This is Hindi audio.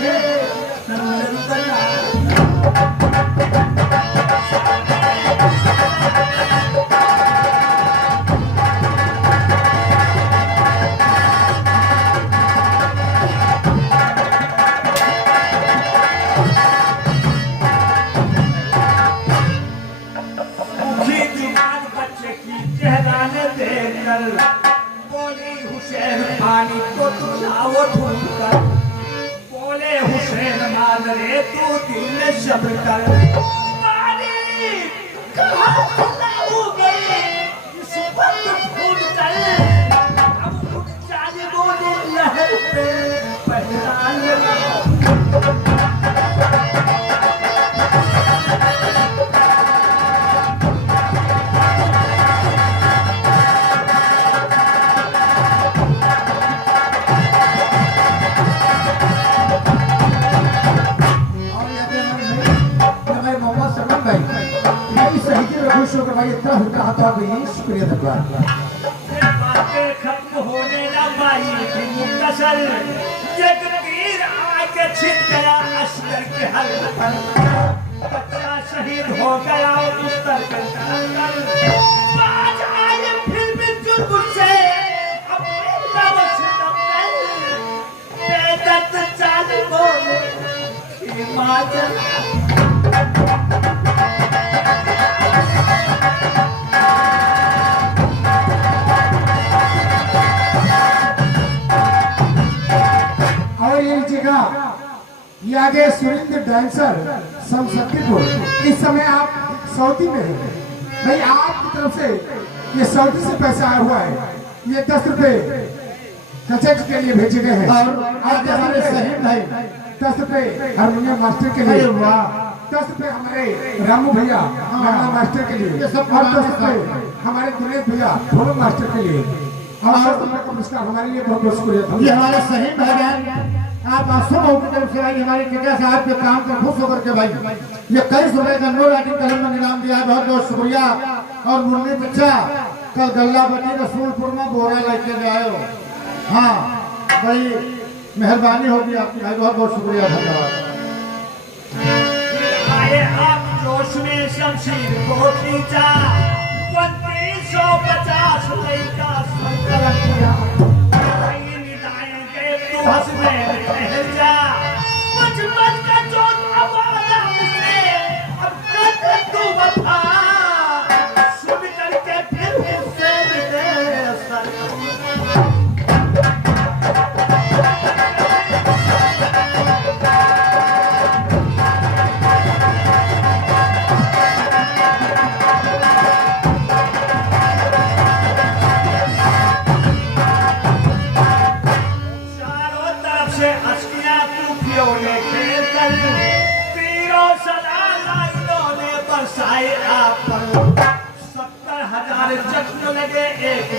रहे नंदना। बोले हुसैन पानी को तू लाओ ढूंढ कर, बोले हुसैन मान रे तू दिल में शब्द कर। पानी कहाँ से लाओगे इस वक्त ढूंढ कर, अब कुछ जालिमों ने लहर पे पहचान लिया। भाई इतना हल्का हाथा भी शुक्रिया धन्यवाद। बातें खत्म होने ना पाई थी मुख्तसर, एक तीर आके छिप गया अस्कर के हल पर, बच्चा शहीद हो गया बिस्तर पे चढ़कर। बाज आए फिर भी जुर्म से अपने नवस दफ्तर, बेदर्द जालिमों ने माजरा। ये आगे सुरेंद्र डांसर समस्तीपुर, इस समय आप सऊदी में हैं भाई, आपकी तरफ से ये सऊदी से पैसा आया हुआ है, ये 10 रुपए कचेक के लिए भेजे गए हैं। और आज हमारे शहीद भाई 10 रुपए हारमोनियम मास्टर के लिए, 10 रुपए हमारे रामू भैया मास्टर के लिए, और 10 रुपए हमारे दिनेश भैया ढोल मास्टर के लिए, और 10 रुपए का पुरस्कार हमारे लिए बहुत बहुत शुक्रिया। ये हमारे शहीद भाई आप आसम की तरफ से भाई हमारे टिका साहब के काम पर खुश होकर के भाई ये 23 रुपए का नोट आदि कलम में इनाम दिया, बहुत बहुत शुक्रिया। और मुन्नी बच्चा कल गल्ला बटी रसूलपुर में बोरा लेके जाए हो, हाँ भाई मेहरबानी होगी आपकी भाई, बहुत बहुत शुक्रिया धन्यवाद। आए आप जोश में शमशीर को खींचा, 2550 का संकलन किया, हंसने ठहर जा, बचपन का जो हमारा मुझे अब कर तू वफा, सुन करके फिर हुसैन दे सर। आप पर 70,000 जख्म लगे एक